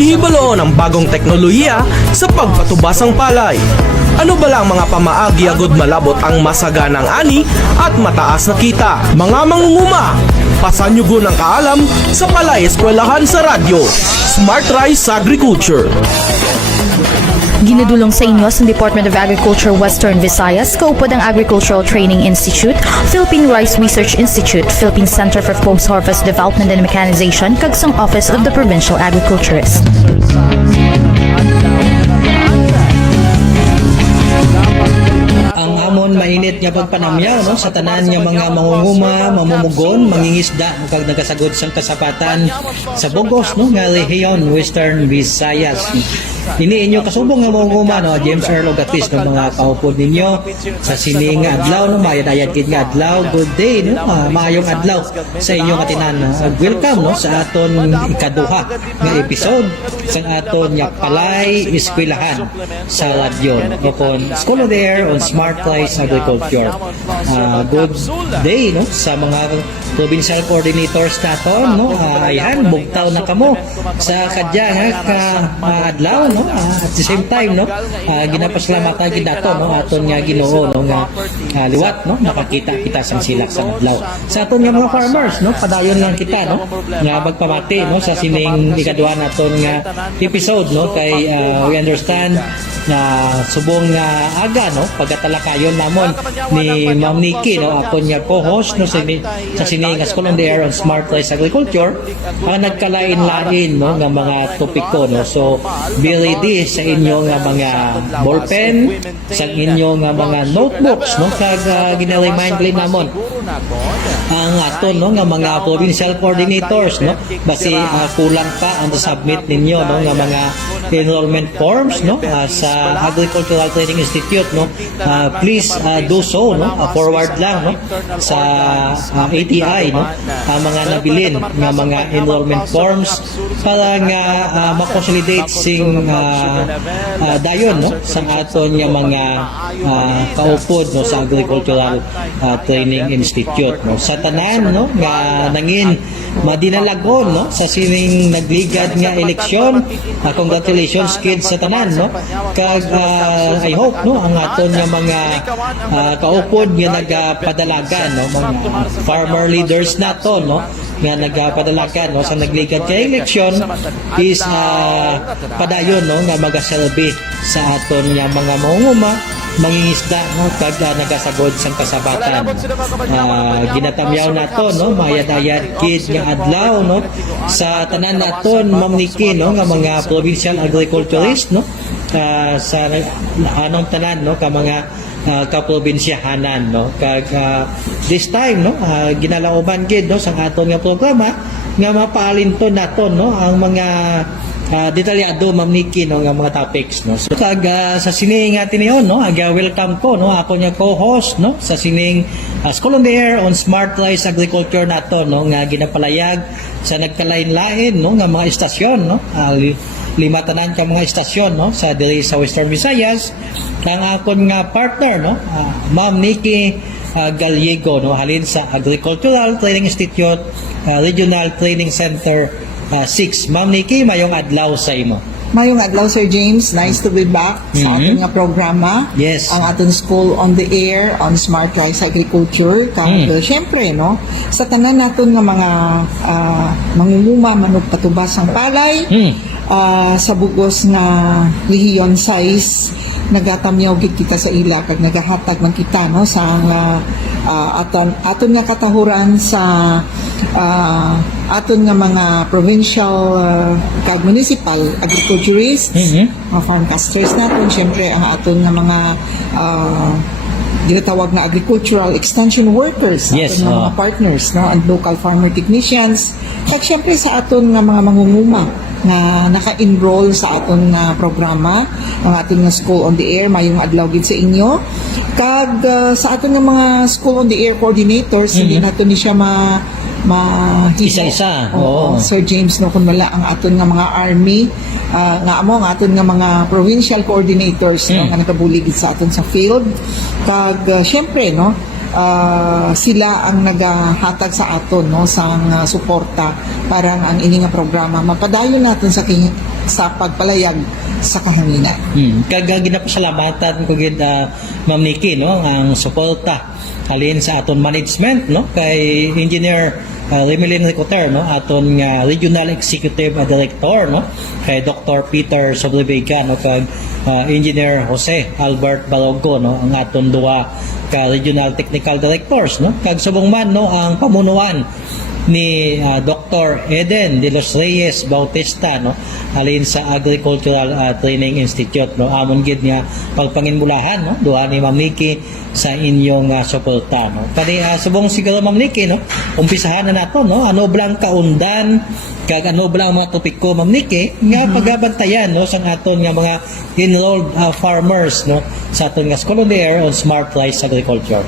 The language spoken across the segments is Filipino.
Ihibalo ang bagong teknolohiya sa pagpatubas ng palay. Ano ba lang mga pamaagi agud malabot ang masaganang ani at mataas na kita? Mga mangunguma, pasanyugo ng kaalam sa Palay Eskwelahan sa Radyo. Smart Rice Agriculture. Ginadulong sa inyo sa Department of Agriculture Western Visayas, kaupod ang Agricultural Training Institute, Philippine Rice Research Institute, Philippine Center for Post-Harvest Development and Mechanization, kagsang Office of the Provincial Agriculturist. Ang amon mainit nga pagpanamyaw no sa tanan nga mga mangunguma, mamumugon, mangingisda kag nagasagod sang kasapatan sa Bogos no nga rehiyon Western Visayas. Ini inyo kasubong nga mangunguma no James Earl Ogatis no mga kaupod ninyo sa sining nga adlaw no mayad-ayad kid nga adlaw. Good day no maayong adlaw sa inyo katinan no. Welcome no sa aton ikaduha nga episode sang aton nga Palay Eskwelahan sa radyo no kon School of the Air on Smart Rice Agriculture. Good day no sa mga provincial coordinators naton no. Ayan bugtaw na kamo sa kadya nga adlaw no. At the same time no ginapasalamatan gid nato no aton nga Ginoo no nga liwat no nakakita kita sang silak sa adlaw. Sa aton nga mga farmers no padayon lang kita no nga magpamati no sa sining ikaduha naton nga episode no kay we understand na subong nga aga no pagatalakayon namon ni Ma'am Nikki no aton nga co-host no sa sining School on the Air on Smart Rice Agriculture ang nagkalain-lain no nga mga topiko no. So be ready sa inyo nga mga ballpen, sa inyo nga mga notebooks no kag gina-remind din namon ang aton no nga mga provincial coordinators no basi kulang pa ang submit ninyo no nga mga enrollment forms no sa Agricultural Training Institute no. Please do so no forward lang no sa ATI no ang mga nabilin nga mga enrollment forms para nga ma-consolidate sing dayon no sa aton nga mga kaupod no sa Agricultural Training Institute no sa tanan no nga nangin madinalagon no sa sining nagligad nga eleksyon. Congratulations kids sa tanan no kag I hope no ang aton nga mga kaupod nga nagapadalagan no mga farmer leaders nato no nga nagapadalagan no sa nagligad kay eleksyon is padayon no nga magaselbi sa aton nga mga mangunguma mangingisda no kag nagasagod sang kasabatan. Ginatamyaw nato no mayad-ayad kid nga adlaw no sa tanan naton Ma'am Nikki no nga mga provincial agriculturist no sa anong tanan no ka mga kaprobinsyahanan no kag this time no ginalauban gid no sang aton nga programa nga mapaalinton naton no ang mga detalyado Ma'am Nikki no nga mga topics no. So kag sa sining atin niyon no welcome ko no ako nga co-host no sa sining School on the Air on Smart Rice Agriculture nato no nga ginapalayag sa nagkalain-lain no nga mga istasyon no. Lima tanan ka mga istasyon no sa diri sa Western Visayas kang akon nga partner no Ma'am Nikki Gallego no halin sa Agricultural Training Institute Regional Training Center 6. Ma'am Nikki, mayong adlaw sa imo. Mayong adlaw Sir James, nice to be back sa ating nga programa. Yes. Ang ating School on the Air on Smart Rice Agriculture. Syempre no, sa tanan naton nga mga mangunguma manug patubas ang palay sa bugos nga rehiyon size nagatamyaw gid kita sa ila kag nagahatag man kita no sa aton nga katahuran sa aton nga mga provincial kag municipal agriculturists, mga farmcasters naton, syempre ang aton nga mga ginatawag na agricultural extension workers, yes, aton nga mga partners no and local farmer technicians kag syempre sa aton nga mga mangunguma na naka-enroll sa aton nga programa ang ating nga School on the Air mayong adlaw gid sa inyo kag sa aton nga mga School on the Air coordinators hindi nato ni siya isa-isa. Sir James no kun wala ang aton nga mga army nga amo ang aton nga mga provincial coordinators no, nga nakabulig sa aton sa field kag syempre no sila ang nagahatag sa aton no sang suporta para ang ini nga programa mapadayon naton sa pagpalayag sa kahanginan. Kag ginapasalamatan ko gid Ma'am Nikki no ang suporta halin sa aton management no kay Engineer Remelin Ricoter no aton nga Regional Executive Director no kay Dr. Peter Sobrevega no kag Engineer Jose Albert Balogo no ang aton duwa ka Regional Technical Directors no kag subong man no ang pamunuan ni Dr. Eden de los Reyes Bautista no halin sa Agricultural Training Institute no amon gid nga pagpanginmulahan no duha ni Ma'am Nikki sa inyong suporta no kani subong siguro Ma'am Nikki no umpisahan na nato no ano blang kaundan kag ano blang mga topiko Ma'am Nikki nga pagabantayan no sang aton nga mga enrolled farmers no sa aton nga School on the Air on Smart Rice Agriculture.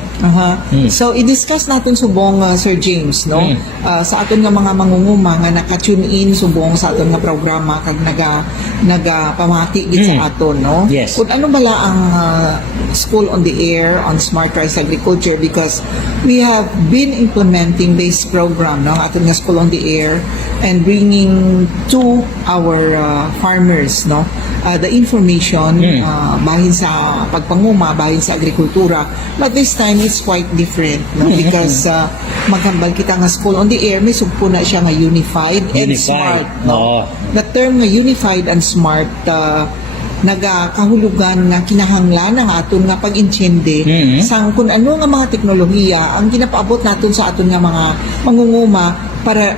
So i-discuss natin subong Sir James no sa aton nga mga mangunguma nga naka-tune in subong sa aton nga programa kag nagapamati gid sa aton no. Yes. Kung ano bala ang School on the Air on Smart Rice Agriculture because we have been implementing this program no aton nga School on the Air and bringing to our farmers no the information bahin sa pagpanguma bahin sa agrikultura but this time it's quite different no because maghambal kita nga School on the Air may sugpo na siya nga unified and smart no. The term nga unified and smart nagakahulugan nga kinahanglan ang aton nga pag-intindi sang kung ano nga mga teknolohiya ang ginapaabot naton sa aton nga mga mangunguma para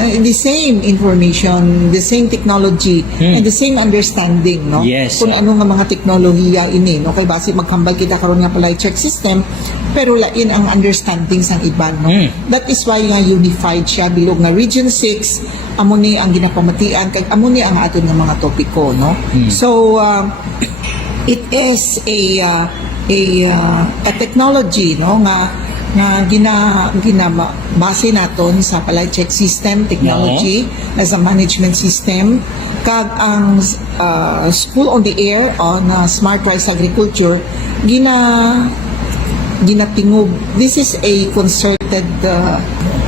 the same information, the same technology and the same understanding no Yes, kung ano nga mga teknolohiya ini no kay base maghambal kita karon nga pala check system pero lain ang understanding sang iban no that is why nga unified siya bilog nga region 6 amo ni ang ginapamatian kay amo ni ang aton nga mga topiko no so it is a technology no nga base naton sa palay check system technology as a management system kag ang School on the Air on Smart Rice Agriculture ginatingog this is a concerted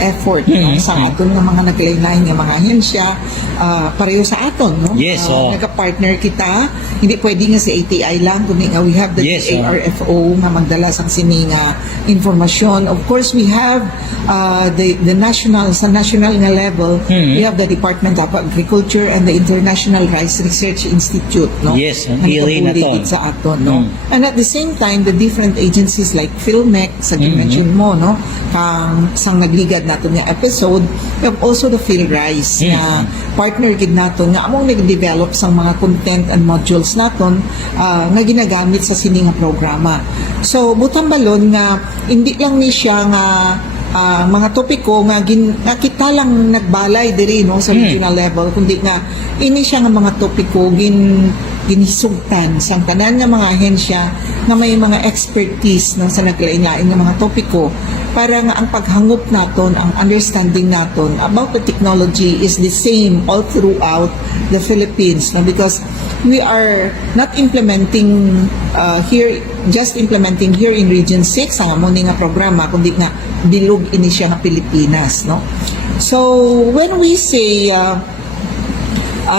effort no, sa aton nga mga naglain-lain nga mga ahensya pareho sa aton no nagka-partner kita hindi pwede nga si ATI lang kundi nga we have the ARFO nga magdala sang sini nga informasyon of course we have the national sa national nga level we have the Department of Agriculture and the International Rice Research Institute no naton sa aton no and at the same time the different agencies like PhilMec sa mention mo no kang sang nagligad naton nga episode we have also the PhilRice nga partner gid naton nga among nag-develop sang mga content and modules naton nga ginagamit sa sini nga programa so butang balon nga hindi lang ni siya nga mga topiko nga kita lang nagbalay diri no sa regional level kundi nga ini siya nga mga topiko ginisugtan sa tanan nga mga ahensya nga may mga expertise no, sa naglain-lain nga mga topiko para nga ang paghangop naton ang understanding naton about the technology is the same all throughout the Philippines no because we are not implementing implementing here in Region 6 ang among nga programa kundi nga bilog ini siya nga Pilipinas no so when we say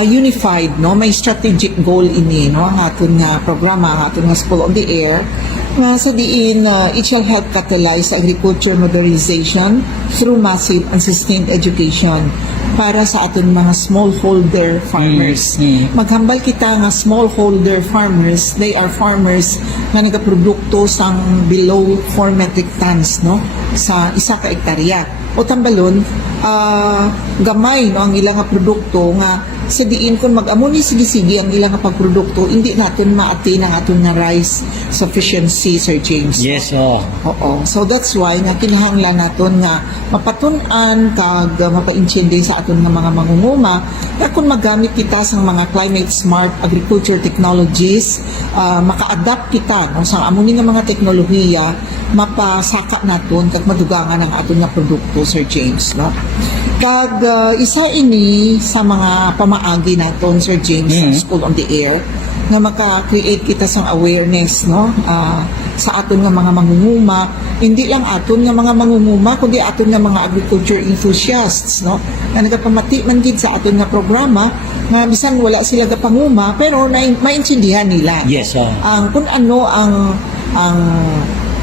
unified no may strategic goal ini no ang aton nga programa ang aton nga School on the Air nga sa diin it shall help catalyze agriculture modernization through massive and sustained education para sa aton mga smallholder farmers. Maghambal kita nga smallholder farmers, they are farmers nga nagaprodukto sang below 4 metric tons no sa isa ka hektarya. O tambalon gamay no ang ilang nga produkto nga sa diin kung mag-amuni sige-sige ang ilang nga pagprodukto hindi natin ma-attain ang aton nga rice sufficiency Sir James. Yes Oo. So that's why nga kinahanglan naton nga mapatun-an kag mapaintindi sa aton nga mga mangunguma kung magamit kita sa mga climate smart agriculture technologies maka-adapt kita no sa amuni nga mga teknolohiya mapasaka naton kag madugangan ang aton nga produkto Sir James no. Kag isa ini sa mga pamaagi naton Sir James sa School on the Air nga maka-create kita sang awareness, no, sa aton nga mga mangunguma, hindi lang aton nga mga mangunguma kundi aton nga mga agriculture enthusiasts, no, nga nagapamati man gid sa aton nga programa nga bisan wala sila gapanguma pero maintindihan nila Yes, ang kung ano ang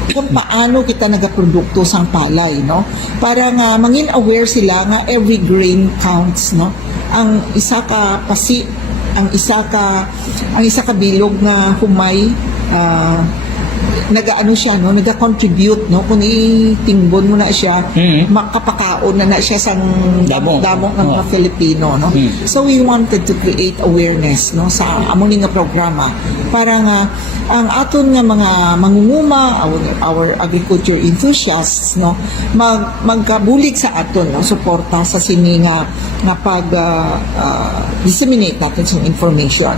kung paano kita nagaprodukto sang palay, no, para nga mangin aware sila nga every grain counts, no, ang isa ka pasi, ang isa ka bilog nga humay, nagaano siya, no, naga-contribute, no, kung itingbon mo na siya, makapakaon na siya sang Damo. damo ng mga Filipino, no. So we wanted to create awareness, no, sa among nga programa para nga ang aton nga mga mangunguma, our agriculture enthusiasts, no, magkabulig sa aton, no, suporta sa sini nga pag disseminate natin sa information.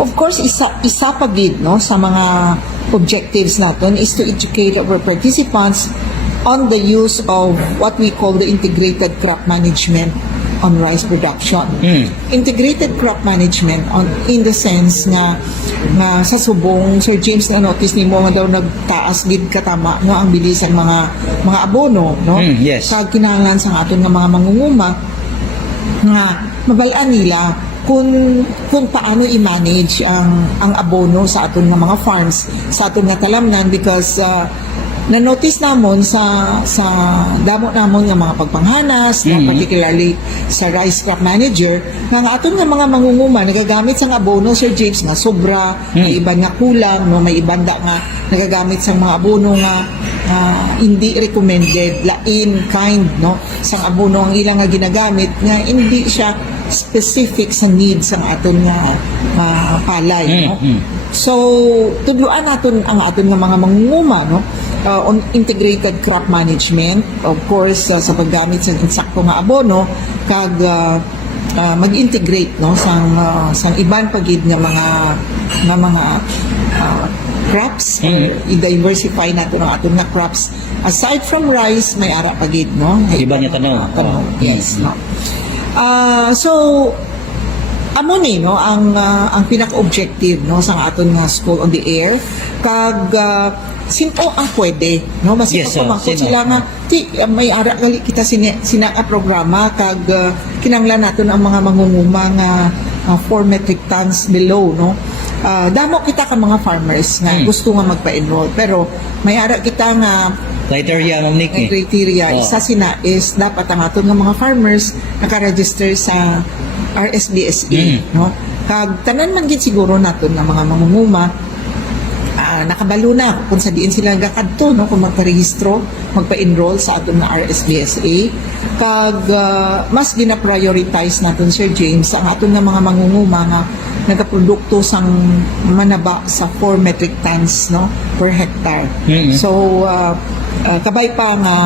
Of course, isa pa gid, no, sa mga objectives natin is to educate our participants on the use of what we call the integrated crop management on rice production. Integrated crop management in the sense nga sa subong Sir James na notice nimo nga daw nagtaas gid katama nga ang bilis ang mga abono, no, Yes. sa kinahanglan sa aton nga mga mangunguma nga mabalaan nila kung paano i-manage ang abono sa aton nga mga farms, sa aton nga talamnan, because na-notice namon sa damo namon nga mga pagpanghanas, particularly sa rice crop manager, nga aton nga mga mangunguma nagagamit sang abono, Sir James, nga sobra, may iban nga kulang, no, may ibanda nga nagagamit sang mga abono nga hindi recommended, lain kind, no, sang abono ang ilang nga ginagamit nga hindi siya specific sa needs ang aton nga palay, no. So tudloan naton ang aton nga mga mangunguma, no, on integrated crop management, of course, sa paggamit sa insakto nga abono kag mag-integrate, no, sang iban pagid nga mga crops, i-diversify natin ang aton nga crops aside from rice, may ara pagid, no, Iba niya tanong. yes, no. So amo ni, no, ang pinaka-objective, no, sa aton nga School on the Air kag sino ang pwede, no, basta Yes, pagpamangkot sino? sila nga may ara gali kita sina programa kag kinanglan naton ang mga mangunguma nga 4 metric tons below, no. Damo kita ka mga farmers nga gusto nga magpa-enroll pero may ara kita nga Criteria, Ma'am Nikki. criteria. Isa sina is dapat ang aton nga mga farmers naka-register sa RSBSA, no. Kag tanan man gid siguro naton nga mga mangunguma nakabalo na kung sa diin sila gakadto, no, kung magparehistro, magpa-enroll sa aton nga RSBSA kag mas gina-prioritize naton, Sir James, ang aton nga mga mangunguma nga nagaprodukto sang manaba sa 4 metric tons, no, per hectare. So kabay pa nga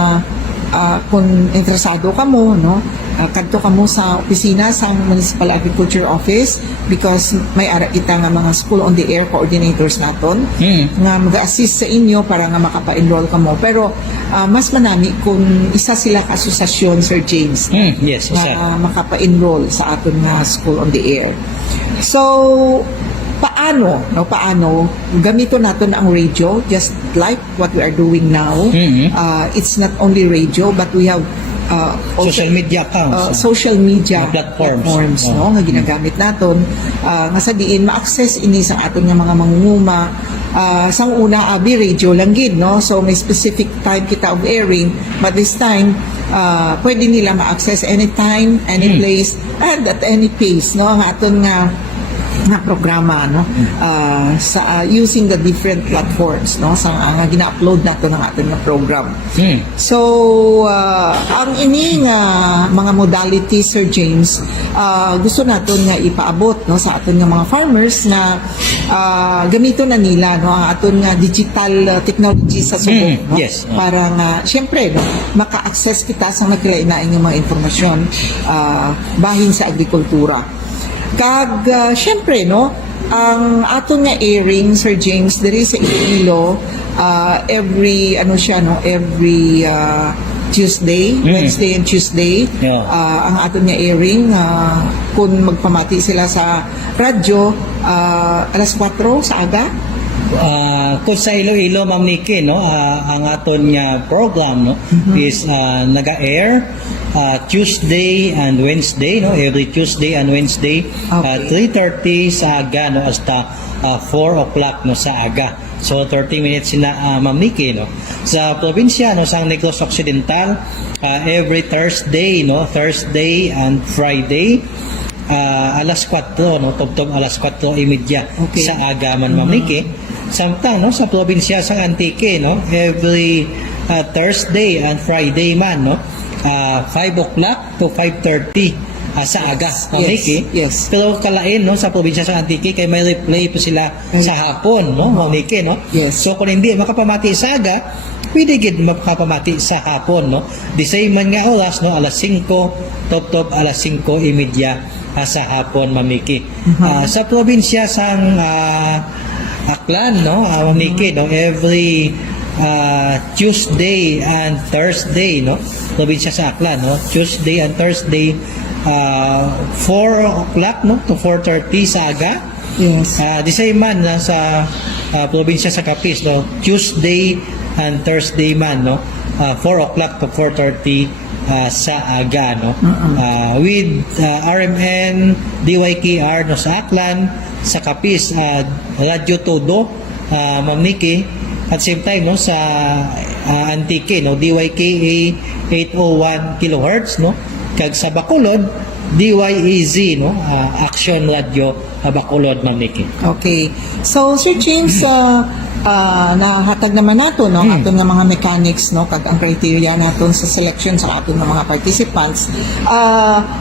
kung interesado ka mo, no, kadto ka mo sa opisina sa Municipal Agriculture Office because may ara kita nga mga School on the Air coordinators naton nga mag-assist sa inyo para nga makapa-enroll ka mo. Pero mas manani kung isa sila ka asosasyon, Sir James, Yes, isa. na makapa-enroll sa aton nga School on the Air. So paano gamito natin ang radio just like what we are doing now. It's not only radio but we have also Social media accounts. social media Platforms. no, nga ginagamit naton nga sa diin ma-access ini sa aton nga mga mangunguma. Sang una abi radio lang gid, no, so may specific time kita of airing but this time pwede nila ma-access anytime, any place and at any pace, no, ang aton nga programa, no, sa using the different platforms, no, sa nga gina-upload nato ng ating nga program. So ang ini nga mga modalities, Sir James, gusto naton nga ipaabot, no, sa aton nga mga farmers na gamito na nila, no, ang aton nga digital technology sa subong, no, Yes. para nga syempre, no, maka-access kita sa nagkalain-lain nga mga informasyon bahin sa agrikultura. Kag syempre, no, ang aton nga airing, Sir James, diri sa Iloilo, every Tuesday, Wednesday and Tuesday. Yeah. Ang aton nga airing, kung magpamati sila sa radyo, alas 4 sa aga. Kung sa Iloilo, Ma'am Nikki, no, ang aton nga program, no, is naga-air Tuesday and Wednesday, no, every Tuesday and Wednesday, Okay. 3:30 sa aga, no, hasta 4 o'clock, no, sa aga. So 30 minutes sina Ma'am Nikki, no. Sa probinsya, no, sa Negros Occidental, every Thursday, no, Thursday and Friday, alas 4, no, tugtog alas 4:30 Okay. sa aga man, Ma'am Nikki. Samtang, no, sa probinsya sa Antique, no, every Thursday and Friday man, no, 5 o'clock to 5:30 sa aga, Ma'am Yes, Nikki. yes. Pero kalain, no, sa probinsya sa Antique, kay may replay po sila sa hapon, no, Ma'am Nikki, no. Yes. So kung hindi makapamati sa aga, pwede gid makapamati sa hapon, no. Di same man nga oras, no, alas 5, top alas 5:30 sa hapon, Ma'am Nikki. Sa probinsya sang Aklan, no, Ma'am Nikki, no, every Tuesday and Thursday, no, probinsya sa Aklan, no, Tuesday and Thursday, 4 o'clock, no, to 4:30 sa aga. Yes. Di same man sa probinsya sa Capiz, no, Tuesday and Thursday man, no, 4 o'clock to 4:30 sa aga, no. With RMN DYKR, no, sa Aklan, sa Capiz, Radio Todo, Ma'am Nikki, at same time, no, sa Antique, no, DYKA 801 kHz, no, kag sa Bacolod, DYEZ, no, Action Radio Bacolod, Ma'am Nikki. Okay. So, Sir James, nahatag naman nato, no, aton nga mga mechanics, no, kag ang criteria naton sa selection sa aton nga mga participants.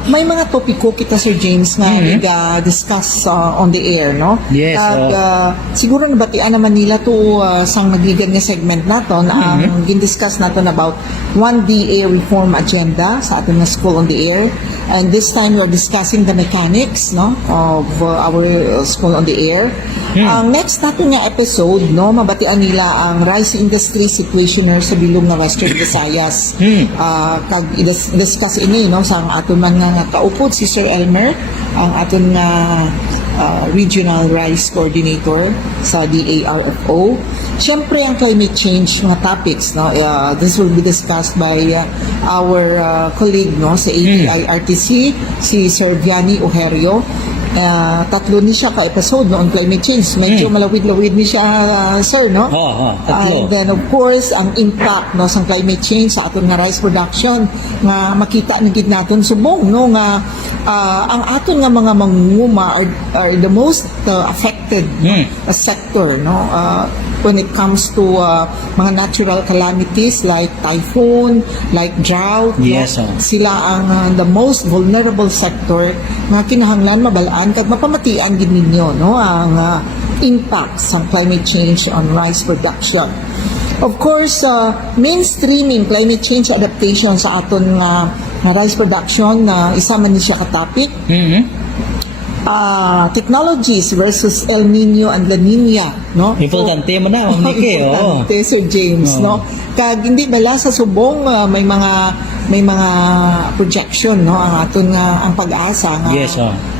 May mga topiko kita, Sir James, nga i-discuss on the air, no? Yes, Kag, siguro nabatian naman nila to sang nagligan nga segment naton, ang gindiscuss naton about 1DA reform agenda sa aton nga school on the air. And this time we're discussing the mechanics, no, of our school on the air. Ang next natin nga episode, no, mabatian nila ang rice industry situationer sa bilog na Western Visayas. Kag i-discuss ini, no, sa aton man nga kaupod si Sir Elmer, ang aton nga regional rice coordinator sa DARFO. Siyempre ang climate change mga topics, no, this will be discussed by our colleague, no, sa ATI-RTC, si Sir Vianney Ojerio. Tatlo ni siya ka-episode no, on climate change. Medyo malawid-lawid ni siya, sir, no? Tatlo. And then, of course, ang impact no, sa climate change sa aton nga rice production nga makita na gid naton subong, no, nga ang aton nga mga mangunguma are the most affected sector, no, when it comes to mga natural calamities like typhoon, like drought. Yes, no? Sila ang the most vulnerable sector nga kinahanglan mabalaan kag mapamatian gid ninyo, no, ang impact sa climate change on rice production. Of course, mainstreaming climate change adaptation sa aton nga rice production na isa man ni siya ka topic. Technologies versus El Nino and La Nina, no? Importante mo na, Ma'am Nikki. Importante, Sir James, no? Kag hindi bala sa subong may mga projection, no, ang aton nga ang pag-asa nga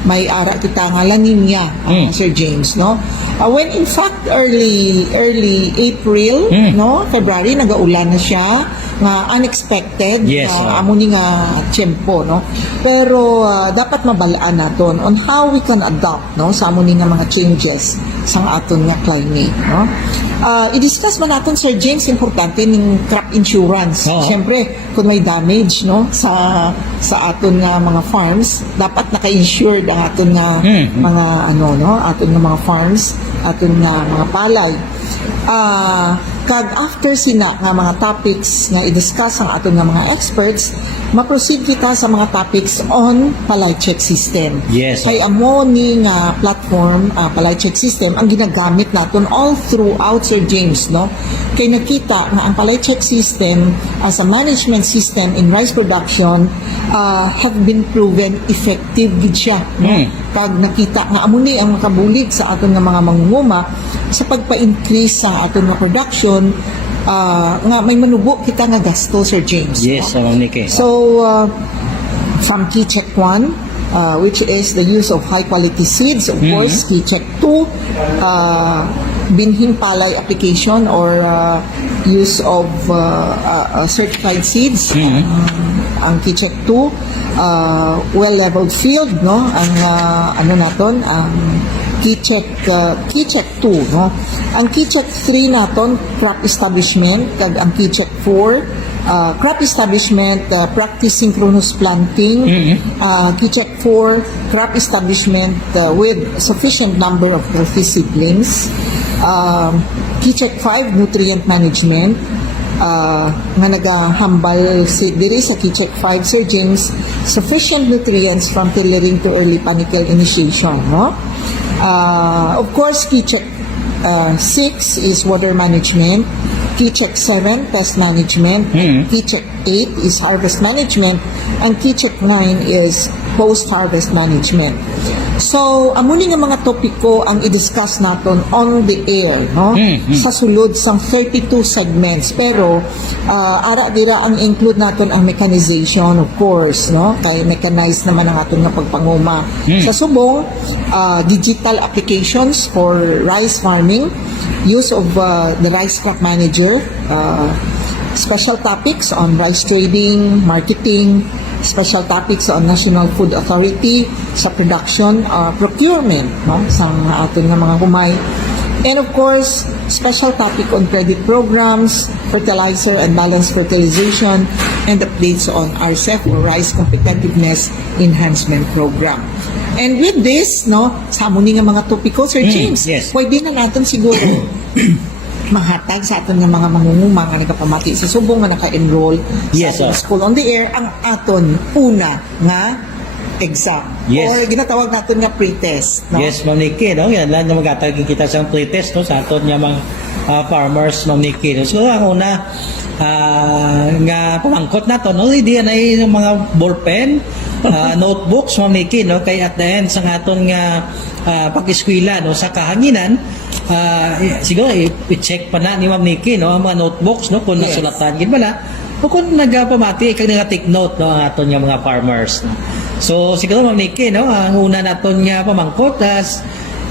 may ara kita nga La Nina, Sir James, no? When in fact early April, no, February nagaulan na siya nga unexpected, amo ni nga tiyempo, no, pero dapat mabalaan naton on how we can adapt, no, sa amo ni nga mga changes sa aton nga climate, no. I-discuss man natin, Sir James, importante ning crop insurance. Siyempre, kung may damage, no, sa aton nga mga farms, dapat naka-insured ang aton nga mga aton nga mga farms, aton nga mga palay. Kag after sina nga mga topics nga i-discuss ang aton nga mga experts, ma-proceed kita sa mga topics on palay check system. Kay amo ni nga platform, palay check system ang ginagamit naton all throughout, Sir James, no. Kay nakita nga ang palay check system as a management system in rice production have been proven effective gid siya, no? Kag nakita nga amo ni ang makabulig sa aton nga mga mangunguma sa pagpa-increase sa aton nga production nga may manubo kita nga gasto, Sir James. Yes, no? Ma'am Nikki. So, from Key Check 1, which is the use of high-quality seeds, of course, Key Check 2, binhing palay application or use of certified seeds. Ang Key Check 2, well-leveled field, no? Ang ano naton, ang Key Check 2, no? Ang Key Check 3 naton, crop establishment, kag ang Key Check 4, crop establishment, practice synchronous planting. Key Check 4, crop establishment with sufficient number of healthy seedlings. Key Check 5, nutrient management. Nga nagahambal diri sa Key Check 5, Sir James, sufficient nutrients from tillering to early panicle initiation, no? Of course, Key Check 6 is water management. Key Check 7, pest management. Key Check 8 is harvest management. And Key Check 9 is post-harvest management. So, amuni nga mga topiko ang i-discuss naton on the air, no? Sa sulod sang 32 segments. Pero, ara dira ang include naton ang mechanization, of course, no? Kay mechanized naman ang aton nga pagpanguma. Sa subong, digital applications for rice farming, use of the rice crop manager, special topics on rice trading, marketing, special topics on National Food Authority sa production, procurement, no, sa aton nga mga humay. And of course, special topic on credit programs, fertilizer and balanced fertilization, and updates on RCEP or Rice Competitiveness Enhancement Program. And with this, no, sa muni nga mga topiko, Sir James, yes. pwede na natin siguro mahatag sa aton nga mga mangunguma nga nagapamati sa subong nga naka-enroll Yes, sa aton sir. School on the Air ang aton una nga exam. Yes. Or ginatawag natin nga pre-test. No? Yes, Ma'am Nikki, no? Yan lang na magatag kita sa pre-test, no? Sa aton nga mga farmers, Ma'am Nikki. No? So, ang una, nga pamangkot na to, no? Hindi yan ay yung mga ballpen, notebooks, Ma'am Nikki, no? Kay at the end, sa aton nga pag-eskwela, no? Sa kahanginan, siguro, i-check pa na ni Ma'am Nikki, no? Ang mga notebooks, no? Kung Yes. nasulatan, gin ba na? O kung nagpamati, ikaw nag-take note, no? Ang aton nga mga farmers, no? So, siguro, Ma'am Nikki, no? Ang una naton nga pamangkot,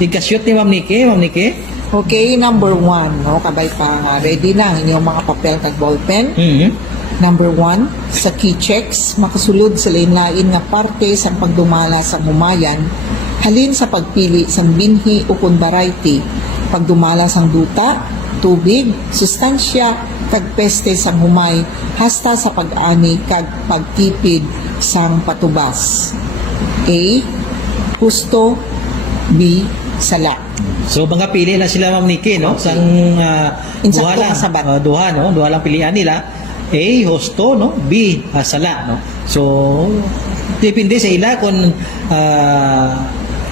ika-shoot ni Ma'am Nikki, Ma'am Nikki. Okay, number 1, no? Kabay pa ready na ang inyong mga papel kag ballpen. Number 1, sa key checks, makasulod sa lain-lain nga parte sa pagdumala sa humayan, halin sa pagpili sa binhi o kung variety, pagdumala sang duta, tubig, sustansya, kag peste sang humay, hasta sa pag-ani kag pagtipid sang patubas. A. Husto. B. Sala. So mga pili na sila, Ma'am Nikki, no? Sang Insakto duha lang, nga sabat. duha, no? Duha lang pilihan nila. A, husto, no? B, sala, no? So depende sa ila kung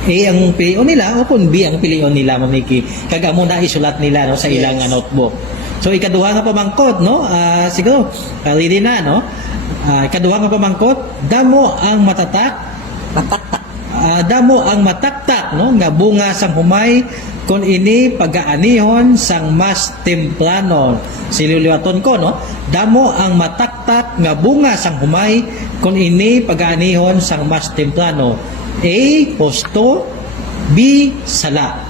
A ang pilion nila o kung B ang pilion nila, Ma'am Nikki. Kaga mo na isulat nila, no? Sa ilang notebook. So ikaduha nga pamangkot, no? Siguro ready na, no? Ikaduha nga pamangkot, damo ang matatak, damo ang mataktak, no, nga bunga sang humay kon ini pagaanihon sang mas templano. Sililiwaton ko, no, damo ang mataktak nga bunga sang humay kon ini pagaanihon sang mas templano. A, husto. B, sala.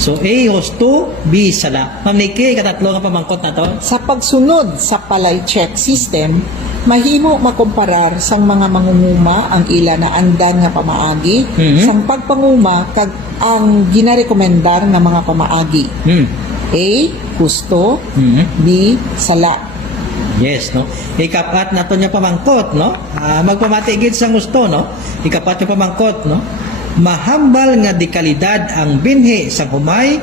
So A, husto. B, sala. Ma'am Nikki, katatlo nga pamangkot na to. Sa pagsunod sa palay check system, mahimo makomparar sang mga mangunguma ang ila na andan nga pamaagi sang pagpanguma kag ang ginarekomendar nga mga pamaagi. A. Husto. B. Sala. Yes, no. Ikapat na to niya pamangkot, no. Magpamati gid sa gusto, no. Ikapat niya pamangkot, no. Mahambal nga dekalidad ang binhi sa humay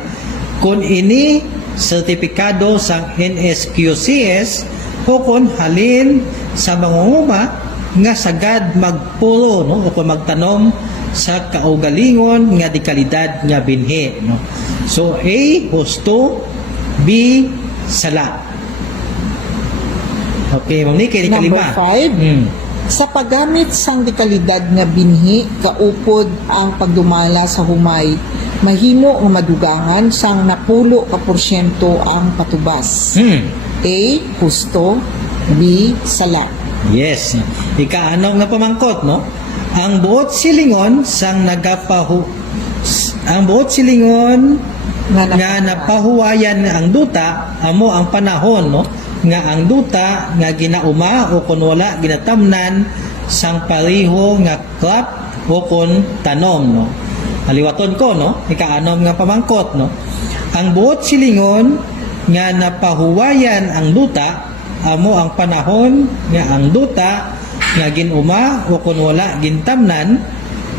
kun ini sertipikado sa NSQCS o kun halin sa mangunguma nga sagad magpulo, no, o kung magtanom sa kaugalingon nga dekalidad nga binhi, no. So A, husto. B, sala. Okay, Ma'am Nikki, Number kalima. 5, Sa paggamit sang dekalidad nga binhi, kaupod ang pagdumala sa humay, mahimo nga madugangan sang napulo ka porsyento ang patubas. A. Husto. B. Sala. Yes. Ikaano nga pamangkot, no? Ang buot silingon sang ang buot silingon nga napahuwayan ang duta amo ang panahon, no? Nga ang duta nga ginauma o kun wala ginatamnan sang pareho nga crop o kun tanom, no? Aliwaton ko, no? Ikaanom nga pamangkot, no? Ang buot silingon nga napahuwayan ang duta amo ang panahon nga ang duta nga ginuma o kun wala gintamnan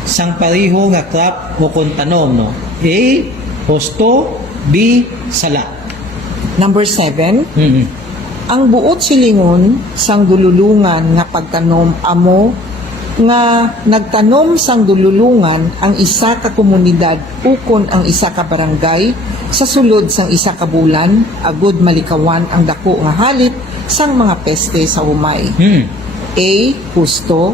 sang pareho nga crop o kun tanom, no? A. Husto. B. Sala. Number 7. Mm-hmm. Ang buot silingon sang dululungan nga pagtanom amo nga nagtanom sang dululungan ang isa ka komunidad ukon ang isa ka barangay sa sulod sang isa ka bulan agud malikawan ang dako nga halit sang mga peste sa humay. A. Husto.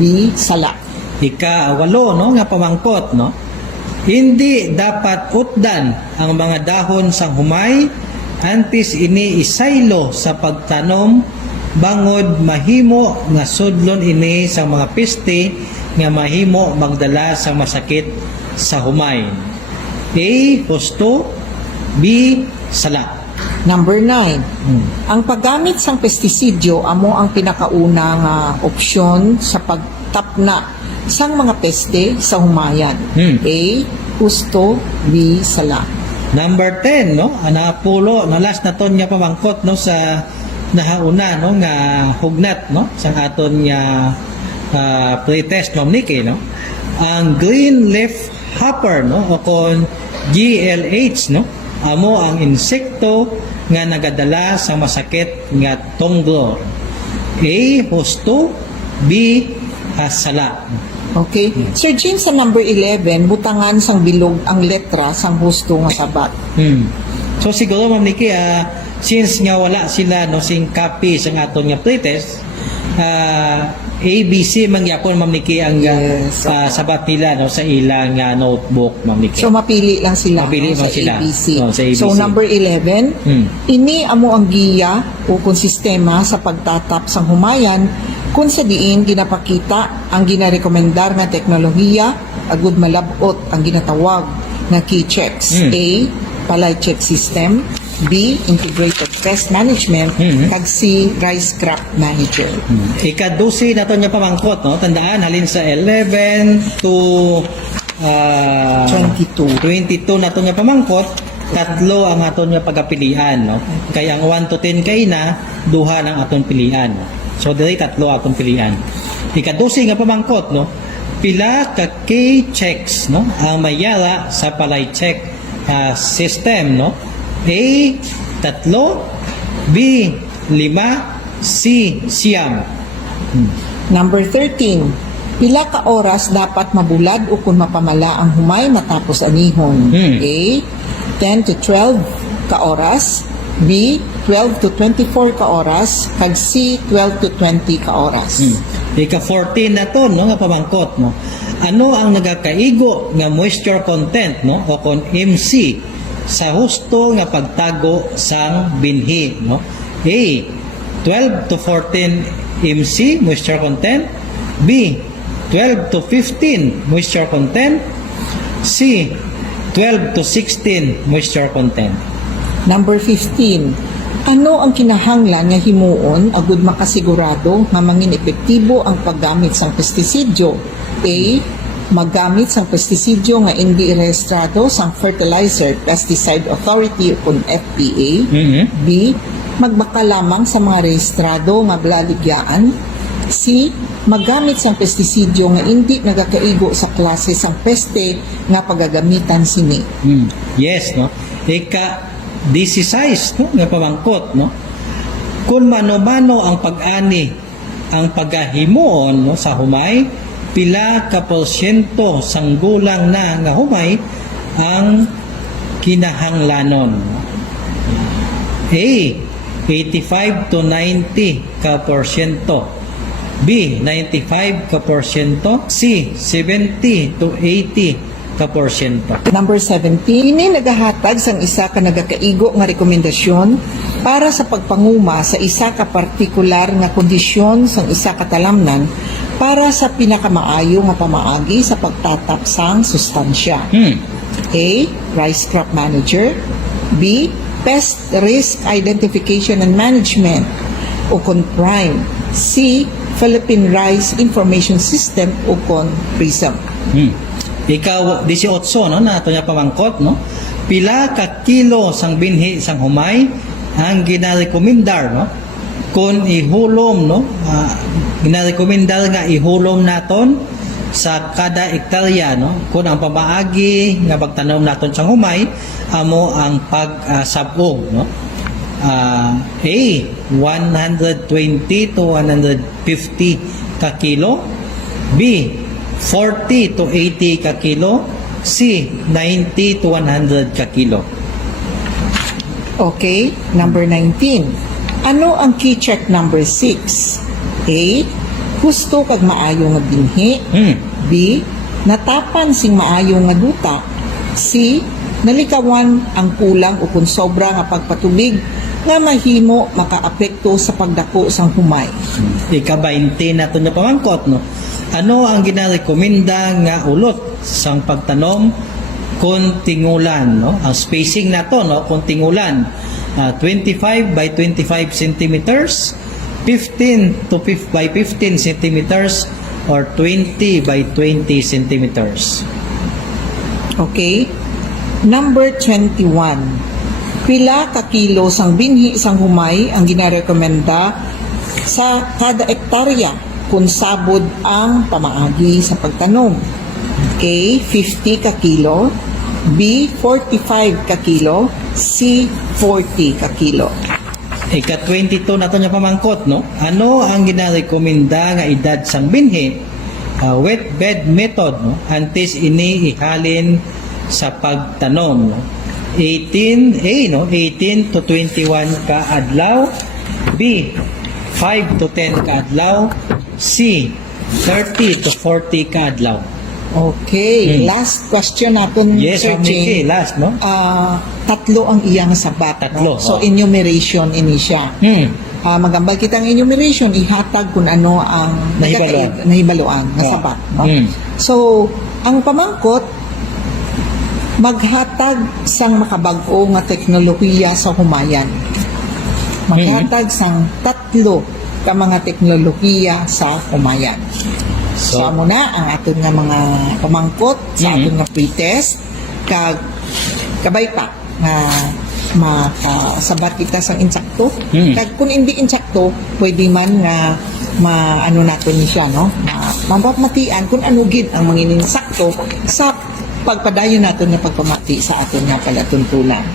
B. Sala. Ika-walo, no, nga pamangkot, no? Hindi dapat utdan ang mga dahon sang humay antes ini isaylo sa pagtanom bangod mahimo nga sudlon ini sa mga peste nga mahimo magdala sa masakit sa humay. A. Husto. B. Sala. Number 9. Ang paggamit sang pestisidyo amo ang pinakauna nga opsyon sa pagtapna sang mga peste sa humayan. A. Husto. B. Sala. Number 10, no? Anapulo, na last na ton nga pamangkot, no, sa nahauna, no, nga hugnat, no, sa aton nga pre-test, Ma'am Nikki, no? Ang green leaf hopper, no, o kon GLH, no? Amo ang insekto nga nagadala sa masakit nga tonggo. A. Husto. B. Sala. Okay. Sir James, sa number 11, butangan sang bilog ang letra sang husto nga sabat. So siguro, Ma'am Nikki, since nga wala sila, no, sing copy sa aton nga pretest, ABC mangyapon, Ma'am Nikki, ang Yes, sabat nila, no, sa ilang notebook, Ma'am Nikki. So mapili lang sila, Mapili no, lang sila. ABC. Sa ABC. So number 11, ini amo ang giya o kung sistema sa pagtatap sang humayan kung sa diin ginapakita ang ginarekomendar nga teknolohiya agud malabot ang ginatawag nga key checks. A. Palay check system. B. Integrated pest management. Kag C. Rice crop manager. Ika-12 na to niya pamangkot, no? Tandaan, halin sa 11 to 22 na to niya pamangkot, tatlo ang aton niya pagapilian, no? Kaya ang 1 to 10 kay na, duha ng aton pilian. So, dili tatlo atong pilian. Ika-12 nga pamangkot, no? Pila ka key checks, no? Ang mayara sa palay check system, no? A. Tatlo. B. 5. C. Siyam. Number 13. Pila ka oras dapat mabulad o kung mapamala ang humay matapos anihon? A. 10 to 12 ka oras. B. 12 to 24 ka oras. Kag C. 12 to 20 ka oras. Ika-14 na to, no, nga pamangkot, no? Ano ang nagakaigo nga moisture content, no, o kon MC sa husto nga pagtago sang binhi, no? A. 12 to 14 MC moisture content. B. 12 to 15 moisture content. C. 12 to 16 moisture content. Number 15. Ano ang kinahanglan nga himuon agud makasigurado nga mangin epektibo ang paggamit sang pestisidyo? A. Maggamit sang pestisidyo nga hindi rehistrado sang Fertilizer Pesticide Authority o kung FPA. B. Magbaka lamang sa mga rehistrado nga blaligyaan. C. Maggamit sang pestisidyo nga hindi nagakaigo sa klase sang peste nga pagagamitan sini. Yes, no? Ika-16, no, nga pamangkot, no? Kung mano-mano ang pag-ani, ang paghahimuon, no, sa humay, pila ka porsyento sang gulang na nga humay ang kinahanglanon. A. 85 to 90 ka porsyento. B. 95%. C. 70 to 80%. Number 17, ini nagahatag sang isa ka nagakaigo nga rekomendasyon para sa pagpanguma sa isa ka partikular nga kondisyon sang isa ka talamnan para sa pinakamaayo nga pamaagi sa pagtatap sang sustansya. A. Rice crop manager. B. Pest risk identification and management o PRIME. C. Philippine Rice Information System o PRISM. Ikaw 18 no na ato niya pamangkot no. Pila ka kilo sang binhi sang humay ang ginarekomendar no kun ihulom no ginarekomendar nga ihulom naton sa kada hektarya no kun ang pamaagi nga pagtanom naton sang humay amo ang pagsabog no. A. 120 to 150 ka kilo. B. 40 to 80 ka kilo. C. 90 to 100 ka kilo. Okay, number 19. Ano ang key check number 6? A. Gusto kag maayo nga binhi. B. Natapan sing maayo nga duta. C. Nalikawan ang kulang o kung sobra nga pagpatubig nga mahimo makaapekto sa pagdako sang humay. Ika-20 na ito niya pamangkot no. Ano ang ginarekomenda nga ulot sang pagtanom kung tingulan no? Ang spacing na to no kung tingulan 25 by 25 centimeters, 15 to 5 by 15 centimeters or 20 by 20 centimeters. Okay? Number 21. Pila ka kilo sang binhi sang humay ang ginarekomenda sa kada hektarya kung sabod ang pamaagi sa pagtanom? A. 50 ka kilo. B. 45 ka kilo. C. 40 ka kilo. Ika-22 na ito niya pamangkot no. Ano ang ginarekomenda nga edad sang binhi? Wet bed method no antes ini ihalin sa pagtanom no. 18 to 21 ka adlaw. B. 5 to 10 ka adlaw. C. 30 to 40 ka adlaw. Okay, last question natin, Yes, Sir Ma'am Nikki, Jane. last no. Tatlo ang iyang sabat. Tatlo, No? So, oh. enumeration ini siya. Magambal kitang enumeration, ihatag kung ano ang nahibaluan na Oh. sabat. No? So, ang pamangkot, maghatag sang makabag-o nga teknolohiya sa humayan. Maghatag sang tatlo ka mga teknolohiya sa humayan. So, amo na ang aton nga mga pamangkot sa aton nga pretest kag kabay pa nga makasabat kita sang insakto. Kag kung hindi insakto, pwede man nga maano naton ni siya no. Mapapmatian kung ano gid ang mga insakto sa pagpadayon naton nga pagpamati sa aton nga palatuntunan.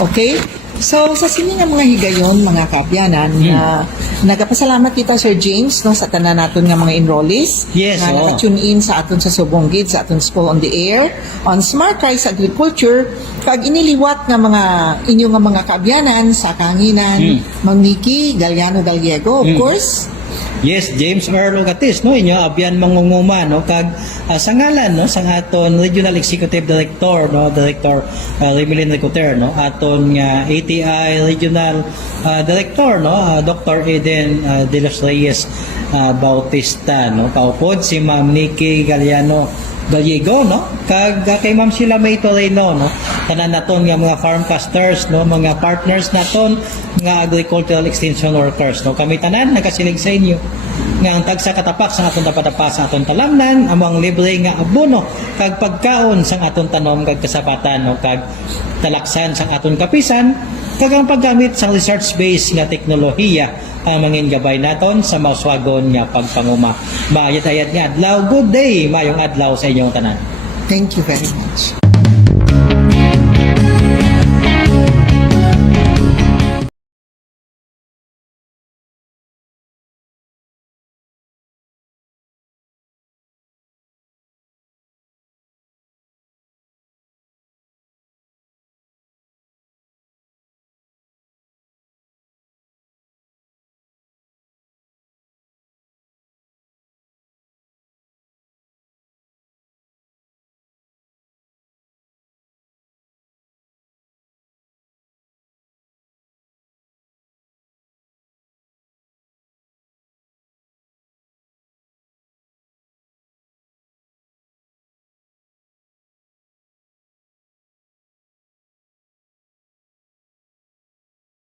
Okay? So, sa sini nga mga higayon, mga kabyanan, na nagapasalamat kita, Sir James, no, sa tanan naton nga mga enrollees. Yes, na oo. naka-tune in sa aton sa Subonggid, sa aton School on the Air, on Smart Rice Agriculture, kag iniliwat nga mga inyo nga mga kabyanan sa kanginan, Ma'am Nikki Galiano Gallego, of course. Yes, James Earl Ogatis no inyo abyan mangunguma no kag sa ngalan no sang aton Regional Executive Director no Director Remilin Ricoter no aton nga ATI Regional Director no Dr. Eden de los Reyes Bautista no kaupod si Ma'am Nikki Galiano Gallego no kag kay Ma'am Sheila May Toreno no tanan naton nga mga farmcasters no mga partners naton nga agricultural extension workers no kami tanan nagasilig sa inyo nga ang tagsa katapak sa aton dapadapa sa aton talamnan among libre nga abono kag pagkaon sang aton tanom kag kasapatan no kag talaksan sang aton kapisan kag ang paggamit sang research based nga teknolohiya ang mangin gabay naton sa mauswagon nga pagpanguma. Bayat-ayat nga adlaw, good day, mayong adlaw sa inyong tanan. Thank you very much.